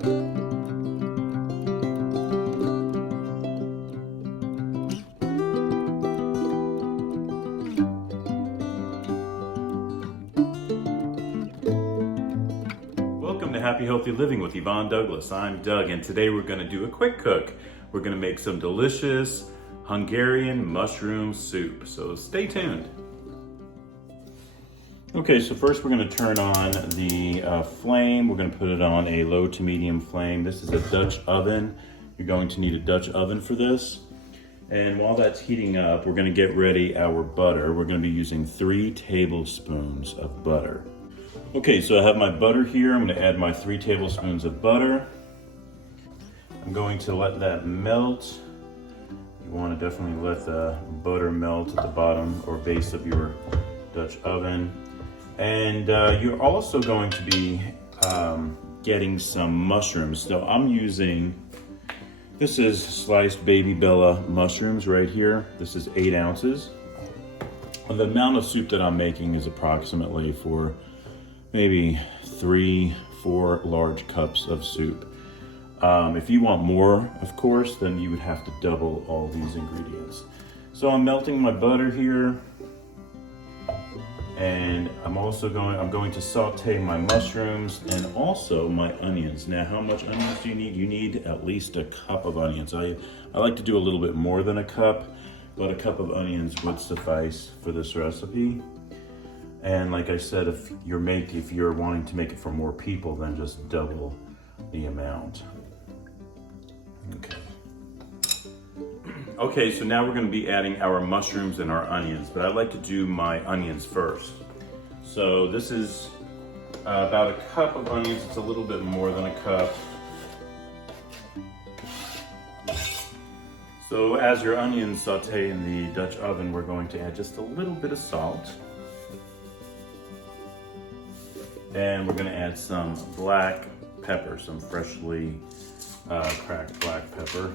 Welcome to Happy Healthy Living with Yvonne Douglas. I'm Doug, and today we're going to do a quick cook. We're going to make some delicious Hungarian mushroom soup, so stay tuned. Okay, so first we're going to turn on the flame. We're going to put it on a low to medium flame. This is a Dutch oven. You're going to need a Dutch oven for this. And while that's heating up, we're going to get ready our butter. We're going to be using 3 tablespoons of butter. Okay, so I have my butter here. I'm going to add my 3 tablespoons of butter. I'm going to let that melt. You want to definitely let the butter melt at the bottom or base of your Dutch oven. And you're also going to be getting some mushrooms. So I'm using, this is sliced baby Bella mushrooms right here. This is 8 ounces. And the amount of soup that I'm making is approximately for maybe 3-4 large cups of soup. If you want more, of course, then you would have to double all these ingredients. So I'm melting my butter here. And I'm going to saute my mushrooms and also my onions. Now, how much onions do you need? You need at least a cup of onions. I like to do a little bit more than a cup, but a cup of onions would suffice for this recipe. And like I said, if you're wanting to make it for more people, then just double the amount. Okay, so now we're going to be adding our mushrooms and our onions, but I like to do my onions first. So this is about a cup of onions. It's a little bit more than a cup. So as your onions saute in the Dutch oven, we're going to add just a little bit of salt. And we're going to add some black pepper, some freshly cracked black pepper.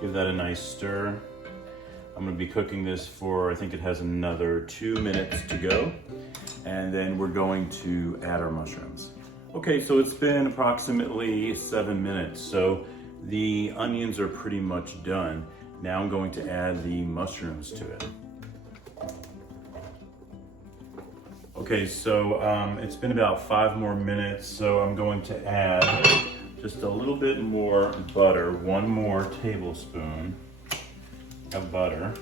Give that a nice stir. I'm going to be cooking this for, I think it has another 2 minutes to go. And then we're going to add our mushrooms. Okay, so it's been approximately 7 minutes. So the onions are pretty much done. Now I'm going to add the mushrooms to it. Okay, so it's been about 5 more minutes. So I'm going to add just a little bit more butter, 1 more tablespoon of butter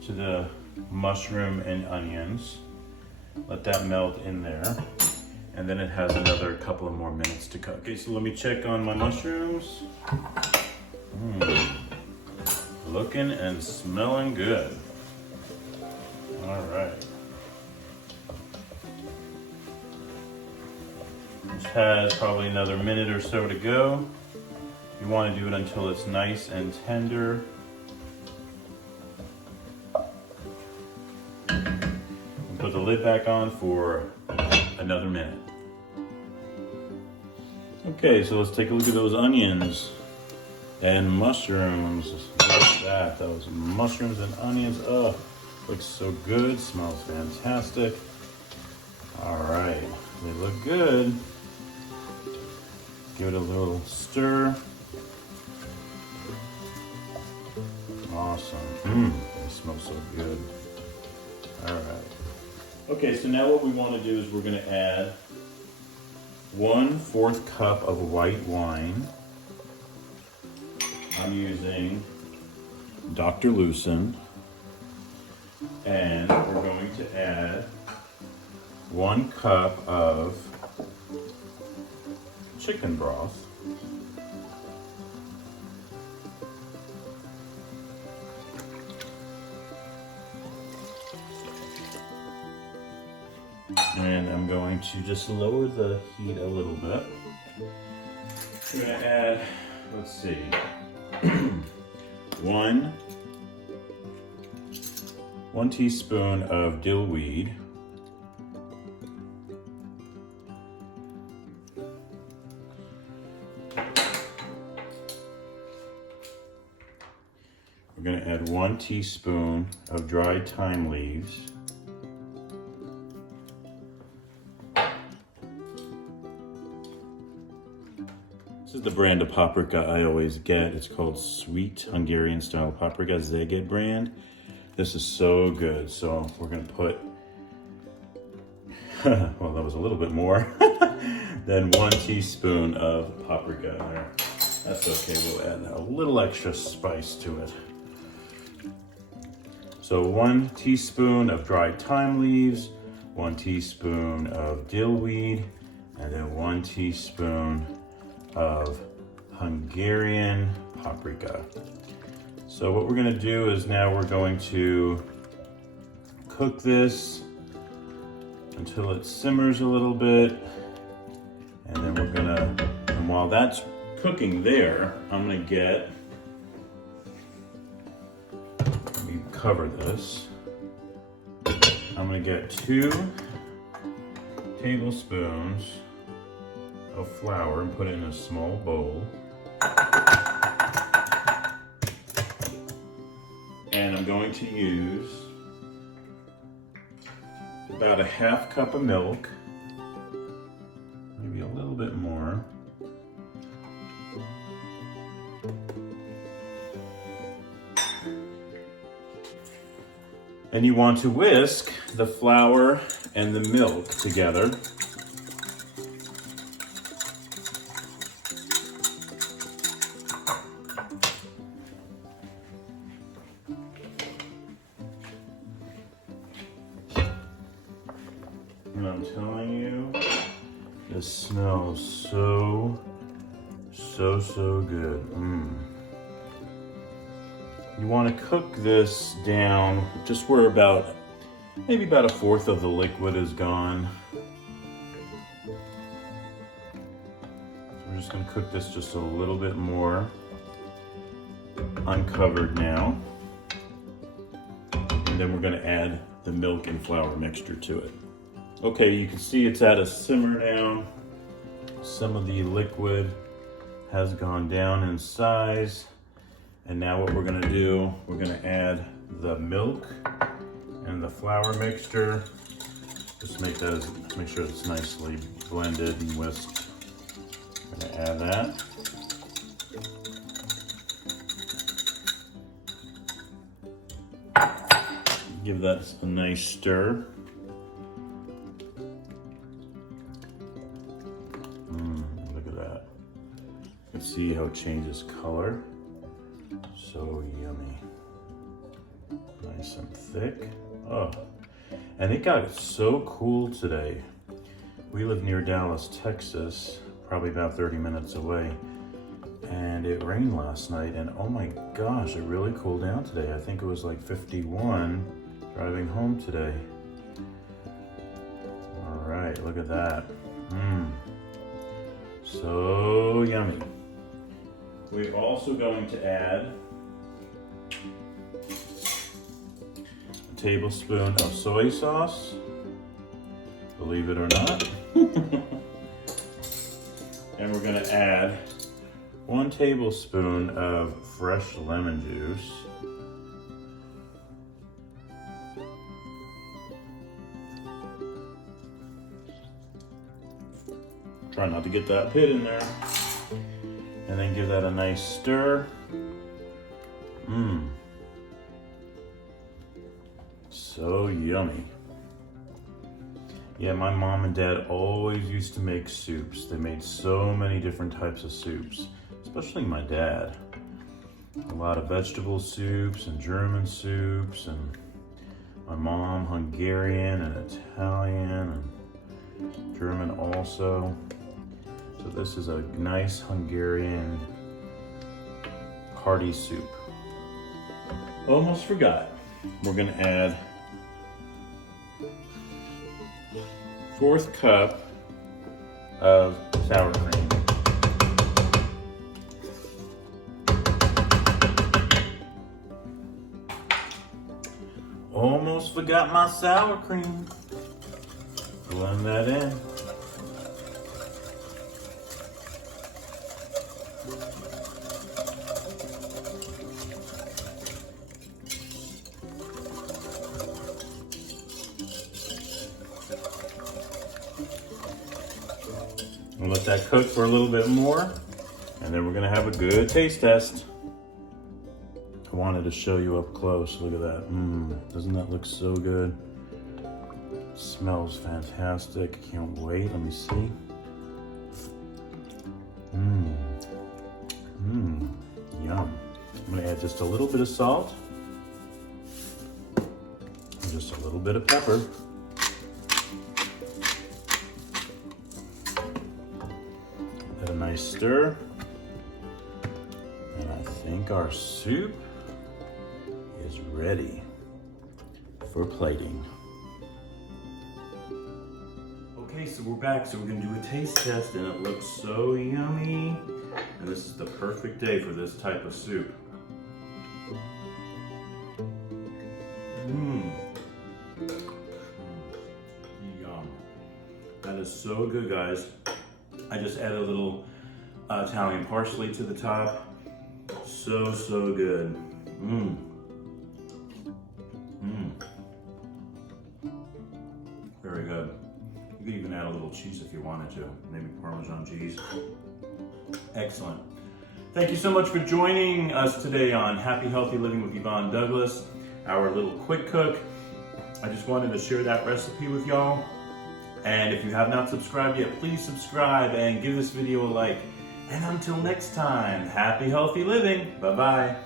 to the mushroom and onions. Let that melt in there. And then it has another couple of more minutes to cook. Okay, so let me check on my mushrooms. Looking and smelling good. All right. Which has probably another minute or so to go. You want to do it until it's nice and tender. And put the lid back on for another minute. Okay, so let's take a look at those onions and mushrooms. Look at that, those mushrooms and onions. Oh, looks so good, smells fantastic. All right, they look good. Give it a little stir. Awesome. They smell so good. All right. Okay, so now what we want to do is we're going to add 1/4 cup of white wine. I'm using Dr. Lucin. And we're going to add 1 cup of chicken broth. And I'm going to just lower the heat a little bit. I'm going to add, let's see, 1 teaspoon of dill weed. We're going to add 1 teaspoon of dried thyme leaves. This is the brand of paprika I always get. It's called Sweet Hungarian Style Paprika, Szeged brand. This is so good. So we're gonna put, well, that was a little bit more than 1 teaspoon of paprika in there. That's okay, we'll add a little extra spice to it. So 1 teaspoon of dried thyme leaves, 1 teaspoon of dill weed, and then 1 teaspoon of Hungarian paprika. So what we're gonna do is now we're going to cook this until it simmers a little bit. And then we're gonna, and while that's cooking there, I'm gonna get, let me cover this. I'm gonna get 2 tablespoons of flour and put it in a small bowl. And I'm going to use about a 1/2 cup of milk, maybe a little bit more. And you want to whisk the flour and the milk together. And I'm telling you, this smells so good. You want to cook this down just where maybe about 1/4 of the liquid is gone. So we're just going to cook this just a little bit more, uncovered now. And then we're going to add the milk and flour mixture to it. Okay, you can see it's at a simmer now. Some of the liquid has gone down in size. And now what we're gonna do, we're gonna add the milk and the flour mixture. Just make sure it's nicely blended and whisked. I'm gonna add that. Give that a nice stir. Look at that. You can see how it changes color. So yummy. Nice and thick. Oh, and it got so cool today. We live near Dallas, Texas, probably about 30 minutes away. And it rained last night, and oh my gosh, it really cooled down today. I think it was like 51 driving home today. All right, look at that. So yummy. We're also going to add a tablespoon of soy sauce, believe it or not. And we're going to add 1 tablespoon of fresh lemon juice. Try not to get that pit in there. And then give that a nice stir. So yummy. Yeah, my mom and dad always used to make soups. They made so many different types of soups, especially my dad. A lot of vegetable soups and German soups, and my mom Hungarian and Italian and German also. So this is a nice Hungarian hearty soup. Almost forgot. We're gonna add 1/4 cup of sour cream. Almost forgot my sour cream. Blend that in. We'll let that cook for a little bit more. And then we're gonna have a good taste test. I wanted to show you up close. Look at that. Doesn't that look so good? It smells fantastic. Can't wait. Let me see. Yum. I'm gonna add just a little bit of salt and just a little bit of pepper. Add a nice stir. And I think our soup is ready for plating. Okay, so we're back. So we're gonna do a taste test and it looks so yummy. And this is the perfect day for this type of soup. Yum. That is so good, guys. I just added a little Italian parsley to the top. So, so good. Very good. You could even add a little cheese if you wanted to. Maybe Parmesan cheese. Excellent. Thank you so much for joining us today on Happy Healthy Living with Yvonne Douglas, our little quick cook. I just wanted to share that recipe with y'all. And if you have not subscribed yet, please subscribe and give this video a like. And until next time, happy healthy living. Bye-bye.